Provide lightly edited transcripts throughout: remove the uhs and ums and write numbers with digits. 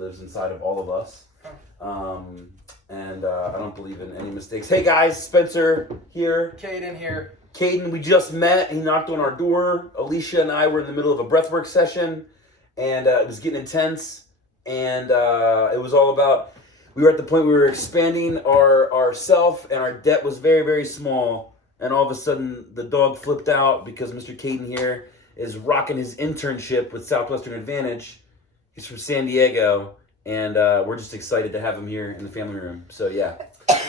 lives inside of all of us. And I don't believe in any mistakes. Hey guys, Spencer here. Caden here. Caden, we just met. He knocked on our door. Alicia and I were in the middle of a breathwork session, and it was getting intense. And it was all about, we were at the point we were expanding our self, and our debt was very, very small. And all of a sudden, the dog flipped out because Mr. Caden here is rocking his internship with Southwestern Advantage. He's from San Diego, and we're just excited to have him here in the family room. So, yeah.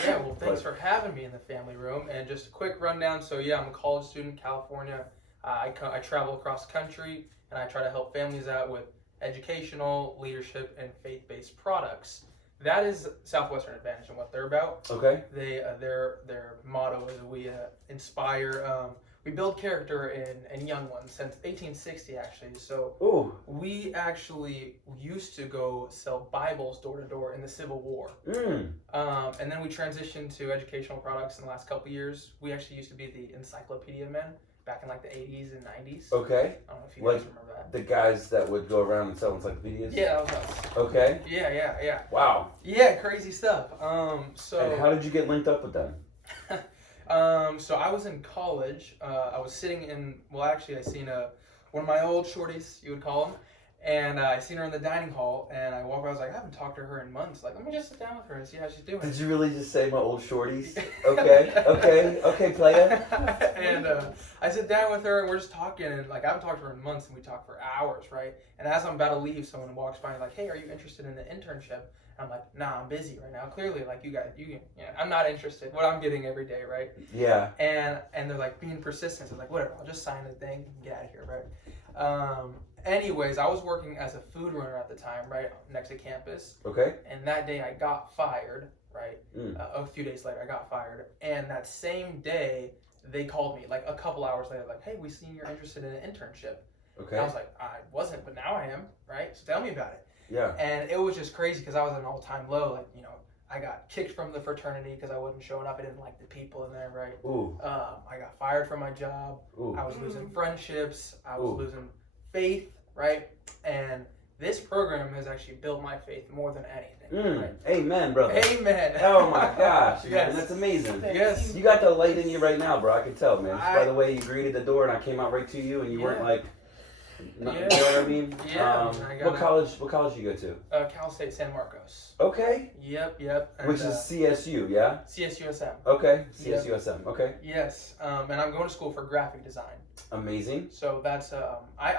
Yeah, well, thanks for having me in the family room. And just a quick rundown. So, yeah, I'm a college student in California. I travel across the country, and I try to help families out with educational, leadership, and faith-based products. That is Southwestern Advantage and what they're about. Okay. Their motto is we inspire, we build character in young ones since 1860 actually. So Ooh. we actually used to go sell Bibles door to door in the Civil War. And then we transitioned to educational products in the last couple of years. We actually used to be the Encyclopedia Men back in like the 80s and 90s. Okay. I don't know if you guys remember that. The guys that would go around and sell encyclopedias? Yeah, that was us. Okay. Yeah. Wow. Yeah, crazy stuff. So. And how did you get linked up with them? So I was in college. I was sitting in. Well, actually, I seen one of my old shorties, you would call them, and I seen her in the dining hall. And I walked by. I was like, I haven't talked to her in months. Like, let me just sit down with her and see how she's doing. Did you really just say my old shorties? Okay, playa. And I sit down with her, and we're just talking. And like, I haven't talked to her in months, and we talk for hours, right? And as I'm about to leave, someone walks by and like, hey, are you interested in the internship? I'm like, nah, I'm busy right now. Clearly, like you I'm not interested. What I'm getting every day, right? Yeah. And they're like being persistent. So I was like, whatever, I'll just sign the thing and get out of here, right? Anyways, I was working as a food runner at the time, right, next to campus. Okay. And that day I got fired, right? A few days later I got fired. And that same day they called me, like a couple hours later, like, hey, we seen you're interested in an internship. Okay. And I was like, I wasn't, but now I am, right? So tell me about it. Yeah. And it was just crazy because I was at an all-time low. Like, I got kicked from the fraternity because I wasn't showing up. I didn't like the people in there, right? Ooh. I got fired from my job. Ooh. I was losing friendships. I was Ooh. losing faith, right? And this program has actually built my faith more than anything. Right? Amen, brother. Amen. Oh my gosh, Yes. man, that's amazing. Yes. You got the light in you right now, bro. I can tell, man. Just by the way you greeted the door and I came out right to you, and you weren't like. You know what I mean? Yeah. What college you go to? Cal State San Marcos. Okay. Yep. And, Which is CSU, yeah? CSUSM. Okay. CSUSM. Okay. Yes. And I'm going to school for graphic design. Amazing. So that's I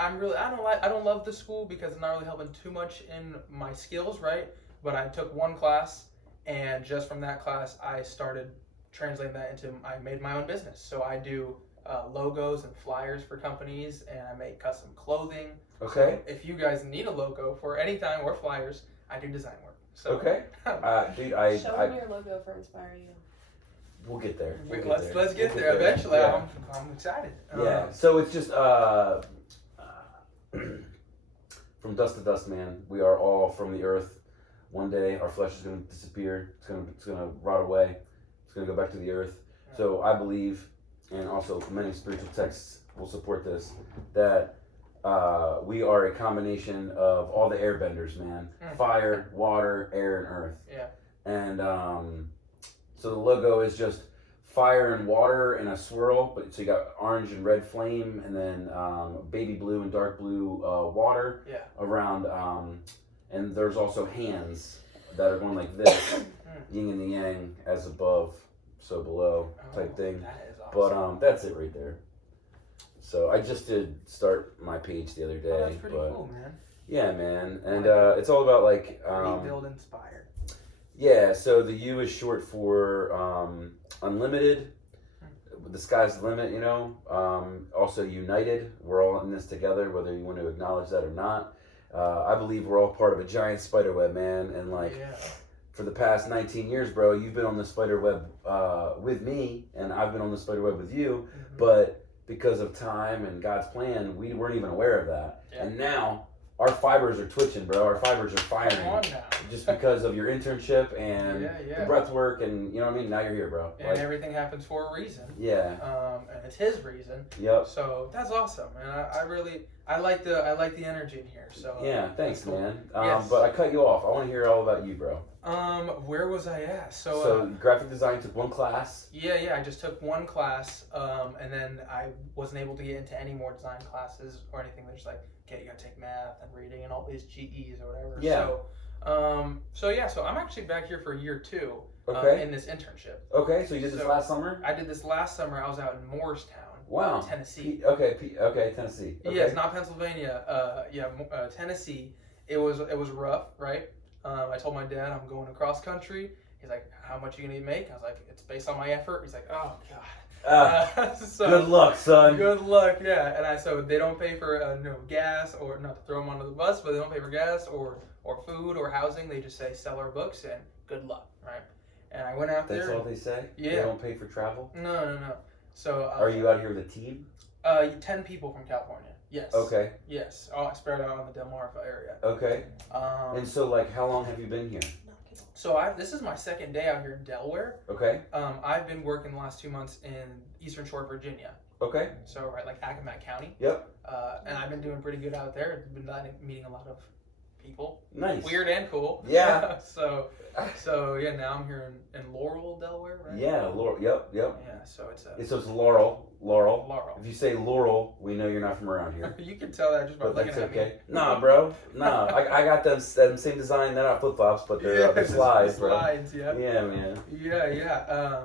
don't love the school because it's not really helping too much in my skills, right? But I took one class, and just from that class I started translating that into I made my own business. So I do logos and flyers for companies, and I make custom clothing. Okay. So if you guys need a logo for any time or flyers, I do design work. So okay. Dude, show them your logo for Inspire You. We'll get there. Let's get there eventually. Yeah. I'm excited. Yeah. So it's just from dust to dust, man. We are all from the earth. One day our flesh is going to disappear. It's going to rot away. It's going to go back to the earth. Yeah. So I believe, and also many spiritual texts will support this, that we are a combination of all the airbenders, man. Fire, water, air, and earth. Yeah. And so the logo is just fire and water in a swirl, but so you got orange and red flame, and then baby blue and dark blue water around, and there's also hands that are going like this, yin and the yang, as above, so below, type thing. That is awesome. But that's it right there. So I just did start my page the other day. That's pretty cool, man. Yeah, man, and it's all about like rebuild inspired. Yeah, so the U is short for unlimited. The sky's the limit, Also united. We're all in this together, whether you want to acknowledge that or not. I believe we're all part of a giant spider web, man. And for the past 19 years, bro, you've been on the spider web with me, and I've been on the spider web with you. Mm-hmm. But because of time and God's plan, we weren't even aware of that. Yeah. And now our fibers are twitching, bro. Our fibers are firing. Come on now. Just because of your internship and the breath work, and you know what I mean? Now you're here, bro. And everything happens for a reason. Yeah. And it's his reason. Yep. So that's awesome. And I I like the energy in here. So Yeah, thanks, that's cool. man. Yes. But I cut you off. I want to hear all about you, bro. Where was I at? So graphic design took one class. Yeah. I just took one class, and then I wasn't able to get into any more design classes or anything. They're just like, okay, you gotta take math and reading and all these GEs or whatever. Yeah. So I'm actually back here for year 2. Okay. In this internship. Okay, so you did this last summer? I did this last summer. I was out in Morristown, Wow. Tennessee. Okay, Tennessee. Okay. Yes, not Pennsylvania. Tennessee. It was rough, right? I told my dad I'm going across country. He's like, how much are you gonna make? I was like, it's based on my effort. He's like, oh god. So, good luck, son. Good luck, yeah. And so they don't pay for gas, or not to throw them under the bus, but they don't pay for gas or food or housing. They just say sell our books and good luck, right? And I went out there. That's all they say? Yeah. They don't pay for travel? No. So are you out here with a team? 10 people from California. Yes. Okay. Yes. All spread out on the Del Mar area. Okay. And so, like, how long have you been here? So this is my second day out here in Delaware. Okay. I've been working the last 2 months in Eastern Shore, Virginia. Okay. So right, like Accomack County. Yep. And I've been doing pretty good out there. I've been meeting a lot of people. Nice. Weird and cool. Yeah. so yeah, now I'm here in Laurel, Delaware, right? Yeah, Laurel. Yep. Yeah. So it's it's Laurel. Laurel. If you say Laurel, we know you're not from around here. You can tell that just by But looking that's at okay. me. Nah, bro. Nah, I got them same design. They're not flip flops, but they're slides, bro. Slides, yeah. Yeah, man. Yeah.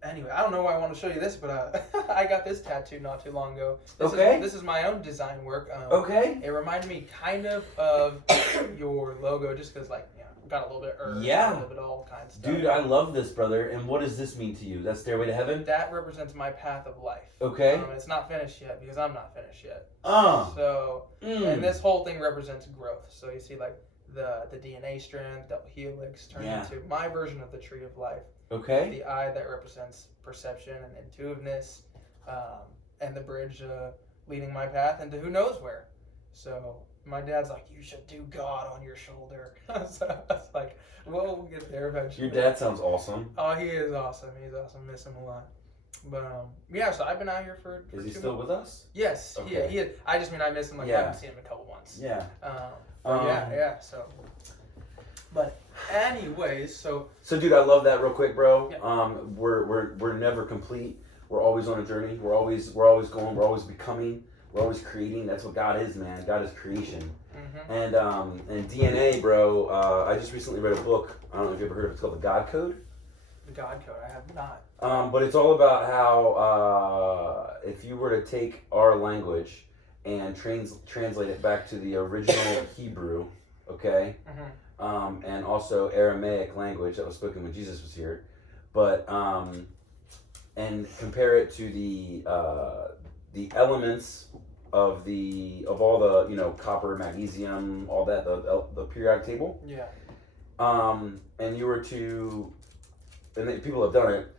Anyway, I don't know why I want to show you this, but I got this tattoo not too long ago. This is my own design work. Okay. It reminded me kind of your logo, just because got a little bit a little bit all kinds of stuff. Dude, I love this, brother. And what does this mean to you? That Stairway to Heaven? That represents my path of life. Okay. It's not finished yet because I'm not finished yet. And this whole thing represents growth. So you see, like the DNA strand, double helix, turning into my version of the tree of life. Okay. The eye that represents perception and intuitiveness, and the bridge leading my path into who knows where. So my dad's like, you should do God on your shoulder. So I was like, well, we'll get there eventually. Your dad sounds awesome. Oh, he is awesome. He's awesome. Miss him a lot. But so I've been out here for Is he 2 still months. with us? Yes, Okay. he is. I just mean I miss him. Like I haven't seen him in a couple months. Yeah. So. But anyways, so dude, I love that real quick, bro. Yeah. We're never complete. We're always on a journey. We're always going. We're always becoming. We're always creating. That's what God is, man. God is creation. Mm-hmm. And DNA, bro. I just recently read a book. I don't know if you ever heard of it. It's called The God Code. The God Code. I have not. But it's all about how if you were to take our language and translate it back to the original Hebrew, okay, and also Aramaic language that was spoken when Jesus was here, but and compare it to the elements of all the copper, magnesium, all that the periodic table. Yeah. And you were to, and people have done it.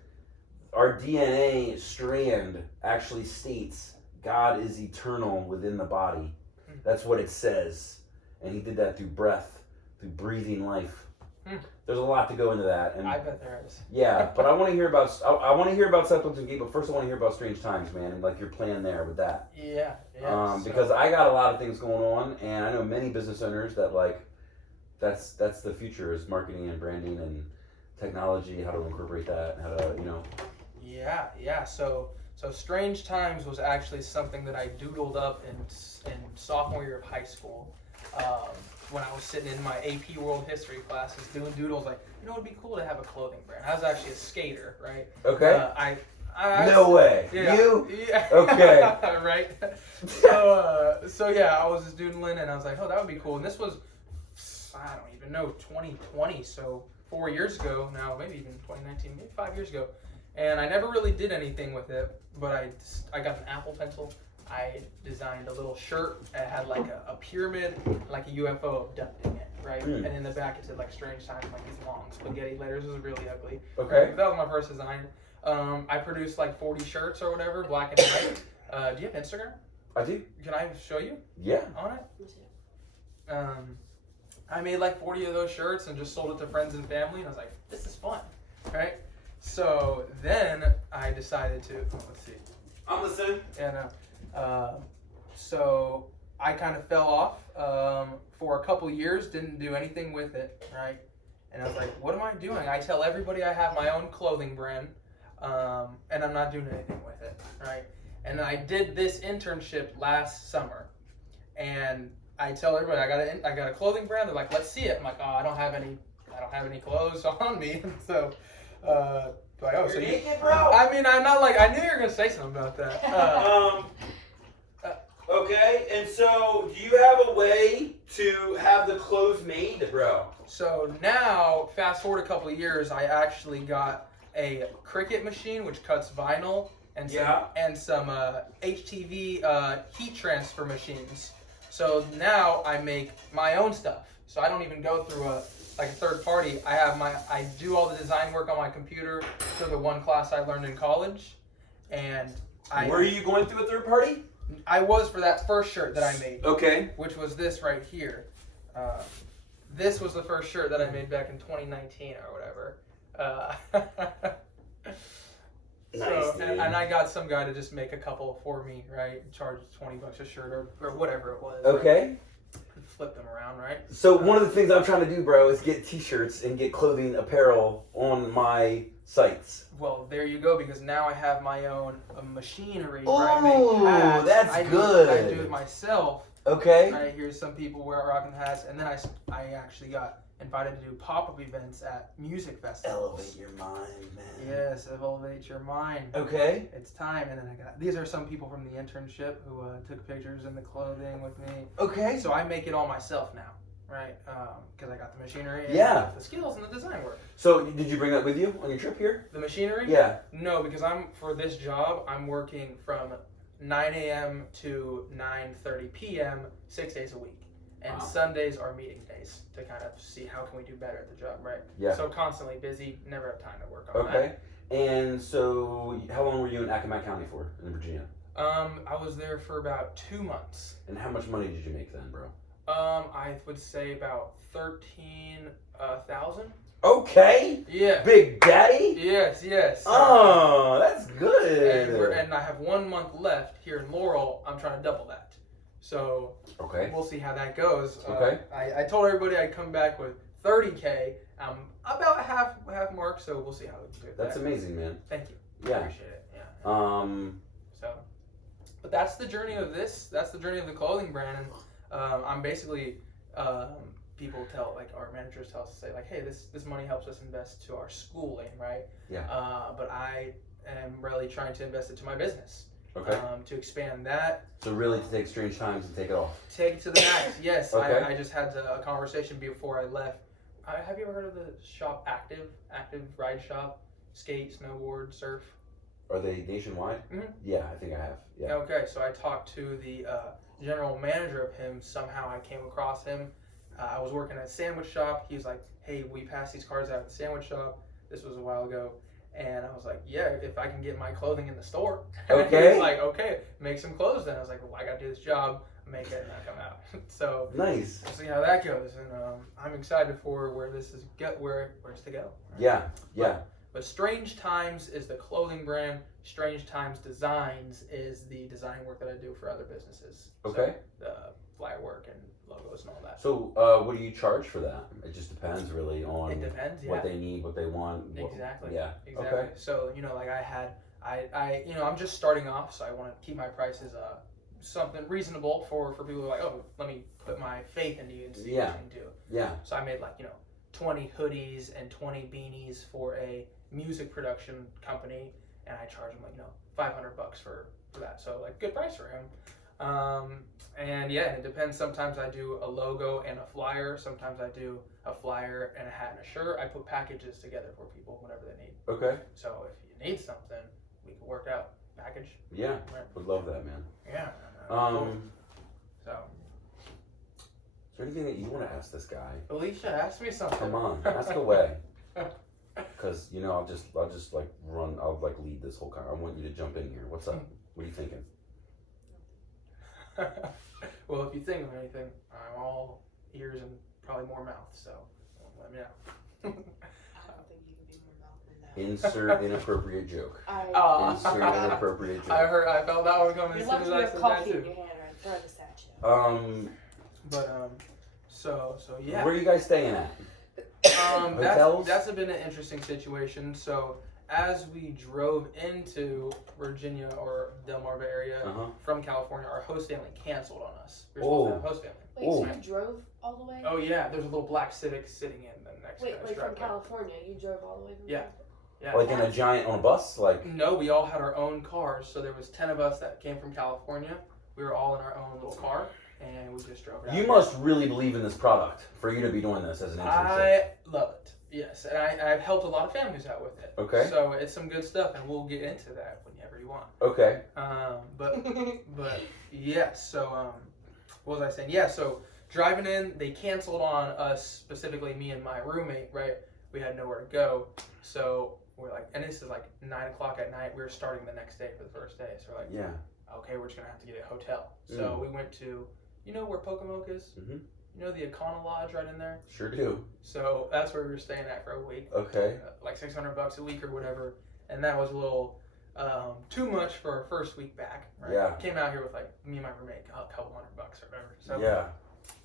Our DNA strand actually states God is eternal within the body. That's what it says, and He did that through breath, through breathing life. There's a lot to go into that, and I bet there is. Yeah, but I want to hear about Southwestern Gate, but first I want to hear about Strange Times, man, and like your plan there with that. Yeah. Because I got a lot of things going on, and I know many business owners that that's the future is marketing and branding and technology, how to incorporate that, how to Yeah. So Strange Times was actually something that I doodled up in sophomore year of high school. When I was sitting in my AP World History classes doing doodles, like, it'd be cool to have a clothing brand. I was actually a skater, right? Okay. No way. Yeah, You? Yeah. Okay. Right? So I was just doodling, and I was like, oh, that would be cool. And this was, I don't even know, 2020, so 4 years ago now, maybe even 2019, maybe 5 years ago. And I never really did anything with it, but I got an Apple Pencil. I designed a little shirt that had like a pyramid, like a UFO abducting it, right? And in the back it said like Strange Times, like these long spaghetti letters. It was really ugly. Okay. Right? That was my first design. I produced like 40 shirts or whatever, black and white. Do you have Instagram? I do. Can I show you? Yeah. On it? I made like 40 of those shirts and just sold it to friends and family, and I was like, this is fun, right? So then I decided to, let's see. I'm listening. And So I kind of fell off for a couple years, didn't do anything with it, right? And I was like, what am I doing? I tell everybody I have my own clothing brand, and I'm not doing anything with it, right? And I did this internship last summer, and I tell everybody I got a clothing brand. They're like, let's see it. I'm like, oh, I don't have any clothes on me. So, like, oh, You're so naked, bro? I mean, I'm not like, I knew you were gonna say something about that. Okay, and so do you have a way to have the clothes made, bro? So now, fast forward a couple of years, I actually got a Cricut machine which cuts vinyl and some HTV heat transfer machines. So now I make my own stuff. So I don't even go through a third party. I do all the design work on my computer through the one class I learned in college, and Were you going through a third party? I was for that first shirt that I made. Okay. Which was this right here. This was the first shirt that I made back in 2019 or whatever. Nice, dude. and I got some guy to just make a couple for me, right? Charge $20 a shirt or whatever it was. Okay. Flip them around, right? So one of the things I'm trying to do, bro, is get t-shirts and get clothing apparel on my sites. Well, there you go, because now I have my own machinery where Oh, I make hats. that's good. I do it myself. Okay. Right, here's some people rocking hats, and then I actually got invited to do pop-up events at music festivals. Elevate your mind, man. Yes, elevate your mind. Okay. It's time, and then these are some people from the internship who took pictures in the clothing with me. Okay. So I make it all myself now, right? Because I got the machinery and the skills and the design work. So did you bring that with you on your trip here? The machinery? Yeah. No, because for this job, I'm working from 9 a.m. to 9:30 p.m. 6 days a week. And Sundays are meeting days to kind of see how can we do better at the job, right? Yeah. So constantly busy, never have time to work on that. Okay. And so how long were you in Accomack County for in Virginia? I was there for about 2 months. And how much money did you make then, bro? I would say about 13,000. Okay. Yeah. Big Daddy? Yes. Oh, that's good. And I have 1 month left here in Laurel. I'm trying to double that. So we'll see how that goes. Okay. I told everybody I'd come back with 30K. I'm about half mark, so we'll see how we do. That's amazing, man. Thank you. Yeah. Appreciate it. Yeah. But that's the journey of this. That's the journey of the clothing brand. I'm basically people tell, like, our managers tell us to say, like, hey, this money helps us invest to our schooling, right? Yeah. But I am really trying to invest it to my business. Okay. To expand that. So really to take Strange Times and take it off. Take it to the max, yes. Okay. I just had a conversation before I left. Have you ever heard of the shop Active Ride Shop? Skate, snowboard, surf? Are they nationwide? Mm-hmm. Yeah, I think I have. Yeah. Okay, so I talked to the general manager of him. Somehow I came across him. I was working at a sandwich shop. He was like, hey, we pass these cards out at the sandwich shop. This was a while ago. And I was like, yeah, if I can get my clothing in the store. Okay. And he was like, okay, make some clothes then. I was like, well, I got to do this job, make it, and I come out. So nice. We'll see how that goes. And I'm excited for where this is where it's to go. Right? Yeah. But Strange Times is the clothing brand. Strange Times Designs is the design work that I do for other businesses. Okay. So, the flyer work and logos and all that. So what do you charge for that? It just depends really on It depends, yeah. what they need, what they want. Exactly. Yeah. Exactly. Okay. So, like I'm just starting off, so I want to keep my prices something reasonable for people who are like, oh, let me put my faith into you and see what you can do. Yeah. So I made 20 hoodies and 20 beanies for a music production company, and I charge them $500 for that. So good price for him. And yeah, it depends. Sometimes I do a logo and a flyer. Sometimes I do a flyer and a hat and a shirt. I put packages together for people whenever they need. Okay. So if you need something, we can work out package. Yeah. Right. Would love that, man. Yeah. So. Is there anything that you want to ask this guy? Alicia, ask me something. Come on, ask away. Because I'll just run. I'll lead this whole. I want you to jump in here. What's up? What are you thinking? Well, if you think of anything, I'm all ears and probably more mouth. So let me know. I don't think you can be more mouth than that. Insert inappropriate joke. I Insert inappropriate joke. I felt that one coming You're as soon as lucky you I have said that coffee in too. your hand right throw this at you. But so yeah. Where are you guys staying at? Hotels? That's been an interesting situation. So as we drove into Virginia or Delmarva area from California, our host family canceled on us. We were supposed to have a host family. Wait, so you drove all the way? Oh yeah, there's a little black Civic sitting in the next. Wait, like from California, you drove all the way? Yeah. Yeah. Like in a giant on a bus, like. No, we all had our own cars. So there was 10 of us that came from California. We were all in our own little car, and we just drove it out. You must really believe in this product for you to be doing this as an internship. I love it. Yes, and I've helped a lot of families out with it. Okay. So it's some good stuff, and we'll get into that whenever you want. Okay. But yeah. So what was I saying? Yeah. So driving in, they canceled on us, specifically me and my roommate. Right. We had nowhere to go, so we're like, and this is like 9:00 at night. We were starting the next day for the first day, so we're like, yeah. Okay, we're just gonna have to get a hotel. So we went to, you know where Pocomoke is? Mm-hmm. You know the Econo Lodge right in there? Sure do. So that's where we were staying at for a week. Okay. Like $600 a week or whatever, and that was a little too much for our first week back. Right? Yeah. Came out here with like me and my roommate a couple $100 or whatever. So yeah.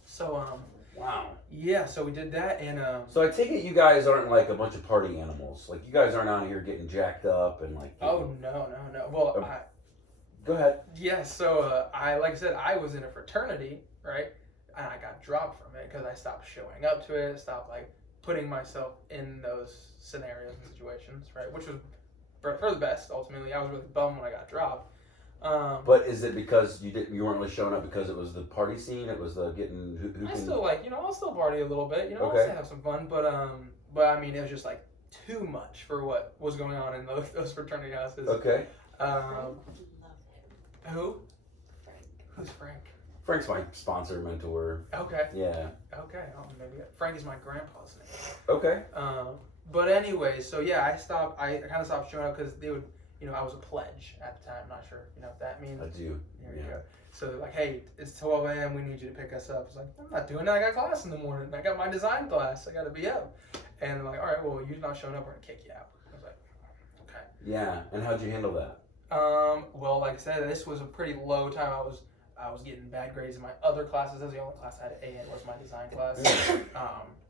So wow. Yeah, so we did that, and so I take it you guys aren't like a bunch of party animals. Like you guys aren't out here getting jacked up and like. Oh no. Well, go ahead. Yeah, so like I said, I was in a fraternity, right? And I got dropped from it because I stopped showing up to it, stopped like putting myself in those scenarios and situations, right? Which was for the best. Ultimately, I was really bummed when I got dropped. But is it because you weren't really showing up because it was the party scene? It was the getting who I still I'll still party a little bit, I'll okay. still have some fun, but I mean it was just like too much for what was going on in those fraternity houses. Okay. Love him. Who? Frank. Who's Frank? Frank's my sponsor, mentor. Okay. Yeah. Okay. Oh, maybe Frank is my grandpa's name. Okay. But anyway, so yeah, I kind of stopped showing up because they would, I was a pledge at the time. I'm not sure if you know what that means. I do. There you go. So they're like, hey, it's 12 a.m. We need you to pick us up. I was like, I'm not doing that. I got class in the morning. I got my design class. I got to be up. And they're like, all right, well, you're not showing up. We're going to kick you out. I was like, okay. Yeah. And how'd you handle that? Well, like I said, this was a pretty low time. I was getting bad grades in my other classes. That was the only class I had A in was my design class.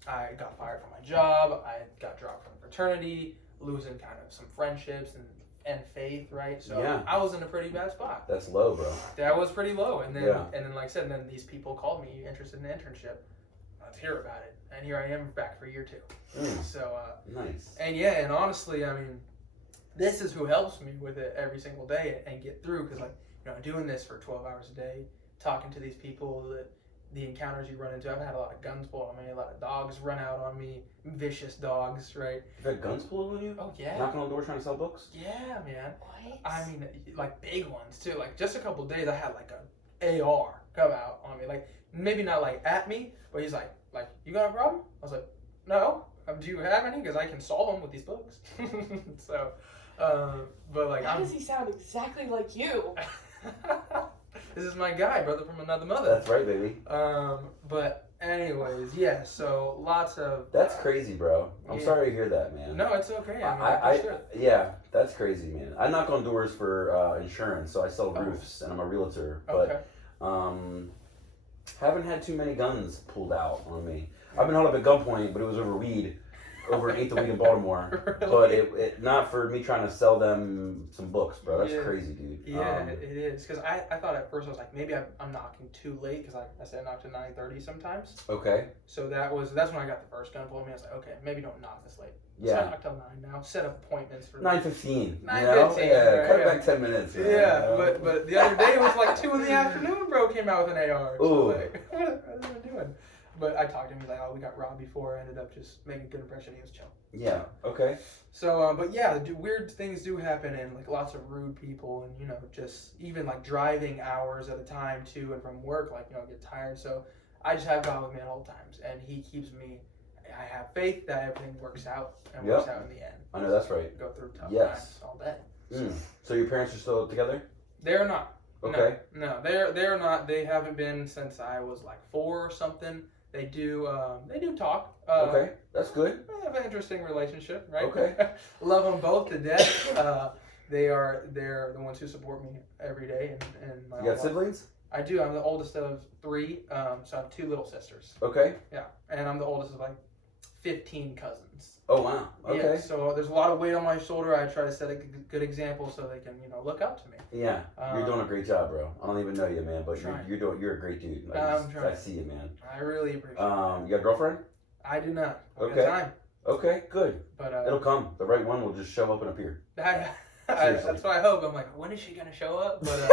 I got fired from my job. I got dropped from fraternity, losing kind of some friendships and faith, right? So yeah. I was in a pretty bad spot. That's low, bro. That was pretty low. And then like I said, then these people called me, you interested in an internship? Let's hear about it. And here I am back for year 2. So nice. And yeah, and honestly, I mean, this is who helps me with it every single day and get through, because like, doing this for 12 hours a day, talking to these people, the encounters you run into. I've had a lot of guns pulled on me, a lot of dogs run out on me, vicious dogs, right? You've had guns pulled on you? Oh, yeah. Knocking on doors trying to sell books? Yeah, man. What? I mean, like big ones too. Like just a couple of days, I had like an AR come out on me. Like maybe not like at me, but he's like, you got a problem? I was like, no. Do you have any? Because I can solve them with these books. So, but like, why does he sound exactly like you? This is my guy, brother from another mother. That's right, baby. But anyways, yeah. So lots of. That's crazy, bro. I'm sorry to hear that, man. No, it's okay. Yeah, that's crazy, man. I knock on doors for insurance, so I sell roofs, and I'm a realtor. But haven't had too many guns pulled out on me. I've been held up at gunpoint, but it was over weed. Over an eighth of weed in Baltimore, really? But it not for me trying to sell them some books, bro. That's crazy, dude. Yeah, it is. Because I thought at first I was like, maybe I'm knocking too late, because I said I knocked at 9:30 sometimes. Okay. So that's when I got the first gun pulled on me. I was like, okay, maybe don't knock this late. Yeah. So I knocked till 9 now. Set up appointments for 9:15. 9:15. Yeah, right, cut it back 10 minutes. Man, yeah, but the other day it was like 2 in the afternoon. Bro came out with an AR. So ooh. Like, what am I doing? But I talked to him. He's like, oh, we got robbed before. I ended up just making a good impression. He was chill. Yeah. Okay. So, but yeah, weird things do happen, and like lots of rude people, and just even like driving hours at a time to and from work, like get tired. So I just have God with me at all times, and He keeps me. I have faith that everything works out and works out in the end. I know that's right. Go through tough times all day. So your parents are still together? They're not. Okay. No, they're not. They haven't been since I was like 4 or something. They do talk. Okay, that's good. They have an interesting relationship, right? Okay. Love them both to death. They're the ones who support me every day. And my you got siblings? I do. I'm the oldest of 3, so I have 2 little sisters. Okay. Yeah, and I'm the oldest of like 15 cousins. Oh wow. Okay. Yeah, so there's a lot of weight on my shoulder. I try to set a good example so they can, look up to me. Yeah, you're doing a great job, bro. I don't even know you, man, but Trying. you're a great dude. I'm trying. I see you, man. I really appreciate it. You got a girlfriend? I do not. I Okay. got time. Okay, good. But It'll come. The right one will just show up and appear. That's what I hope. I'm like, when is she gonna show up? But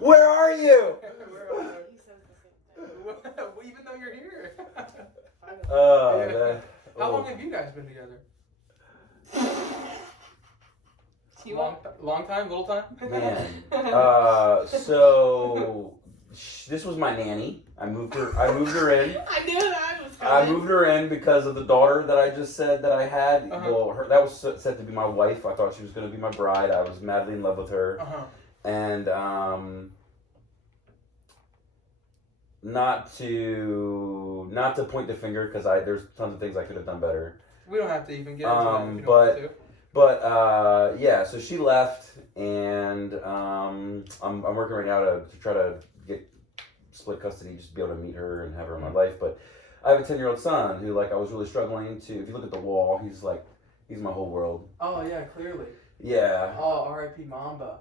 Where are you? Even though you're here. How long have you guys been together? Long time, little time. Man. So this was my nanny. I moved her in. I knew that was coming. I moved her in because of the daughter that I just said that I had. Uh-huh. Well, that was set to be my wife. I thought she was going to be my bride. I was madly in love with her. Uh-huh. And not to point the finger because there's tons of things I could have done better. We don't have to even get into that if you don't but- want to. But yeah, so she left, and I'm working right now to try to get split custody, just to be able to meet her and have her in my life. But I have a 10-year-old son who, like, I was really struggling to. If you look at the wall, he's my whole world. Oh yeah, clearly. Yeah. Oh, R.I.P. Mamba.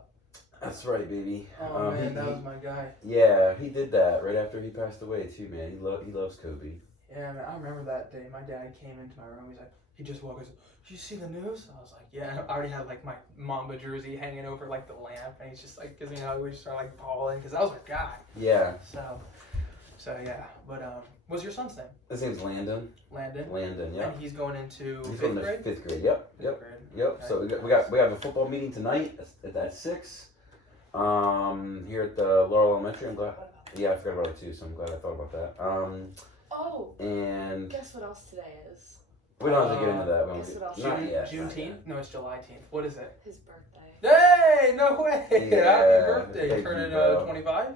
That's right, baby. Oh man, that was my guy. Yeah, he did that right after he passed away too, man. He loves Kobe. Yeah, man, I remember that day. My dad came into my room. He's like, he just walked. He's like, "Did you see the news?" I was like, "Yeah." I already had like my Mamba jersey hanging over like the lamp, and he's just like, because we just started like bawling because that was our guy. Yeah. So yeah. But what's your son's name? His name's Landon. Landon. Landon. Yeah. And he's going into He's 5th going to grade. 5th grade. Yep. Fifth grade. Yep. Okay. So we have a football meeting tonight at 6. Here at the Laurel Elementary. I'm glad. Yeah, I forgot about it too, so I'm glad I thought about that. And Guess what else today is? we don't have to get into that. Guess what else? Not yet. Juneteenth? No, it's July 10th. What is it? His birthday. Hey, no way! Yeah, Happy birthday! thank You turning you, bro. 25?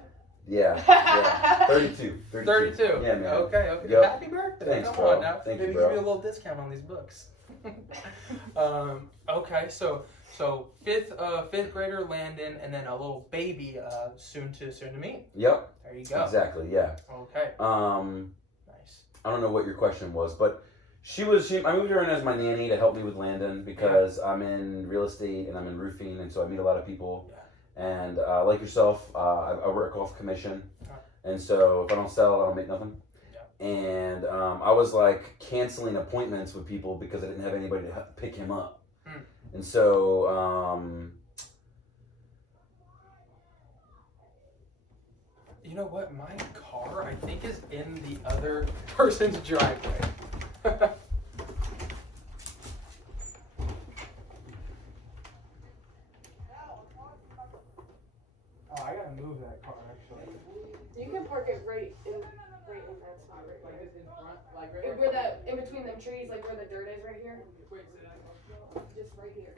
Yeah. 32. 32. Yeah, man. Okay. Yep. Happy birthday! Thanks, Come bro. on now. Thank you, Maybe bro. give you a little discount on these books. Okay, so 5th grader Landon, and then a little baby soon to meet. Yep. There you go. Exactly. Yeah. Okay. Nice. I don't know what your question was, but I moved her in as my nanny to help me with Landon because I'm in real estate and I'm in roofing, and so I meet a lot of people. Yeah. And like yourself, I work off commission, and so if I don't sell, I don't make nothing. Yeah. And I was like canceling appointments with people because I didn't have anybody to pick him up. And so you know what? My car, I think, is in the other person's driveway. Oh, I gotta move that car actually. You can park it right in that spot right Like here. this in front, like In between them trees, like where the dirt is right here. Just right here.